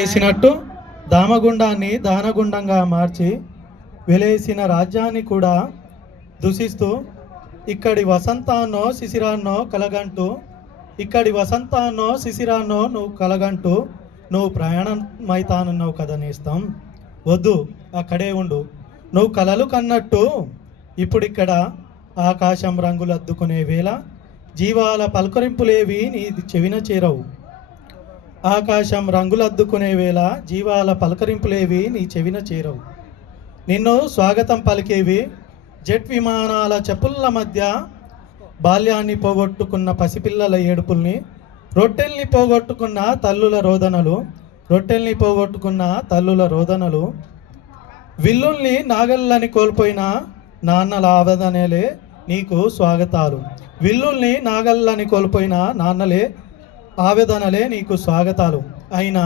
చేసినట్టు దామగుండాన్ని దానగుండంగా మార్చి వెలేసిన రాజ్యాన్ని కూడా దూషిస్తూ ఇక్కడి వసంతాన్నో శిశిరాన్నో కలగంటూ నువ్వు కలగంటూ నువ్వు ప్రయాణమైతానన్నావు కదా నేస్తం. వద్దు, అక్కడే ఉండు. నువ్వు కలలు కన్నట్టు ఇప్పుడిక్కడ ఆకాశం రంగులు అద్దుకునే వేళ జీవాల పలకరింపులేవి నీ చెవిన చేరవు. ఆకాశం రంగులద్దుకునే వేళ జీవాల పలకరింపులేవి నీ చెవిన చేరవు. నిన్ను స్వాగతం పలికేవి జెట్ విమానాల చెప్పుల మధ్య బాల్యాన్ని పోగొట్టుకున్న పసిపిల్లల ఏడుపుల్ని, రొట్టెల్ని పోగొట్టుకున్న తల్లుల రోదనలు, విల్లుల్ని నాగళ్ళని కోల్పోయిన నాన్నల ఆవేదనలే నీకు స్వాగతాలు. విల్లుల్ని నాగళ్ళని కోల్పోయిన నాన్నలే ఆవేదనలే నీకు స్వాగతాలు. అయినా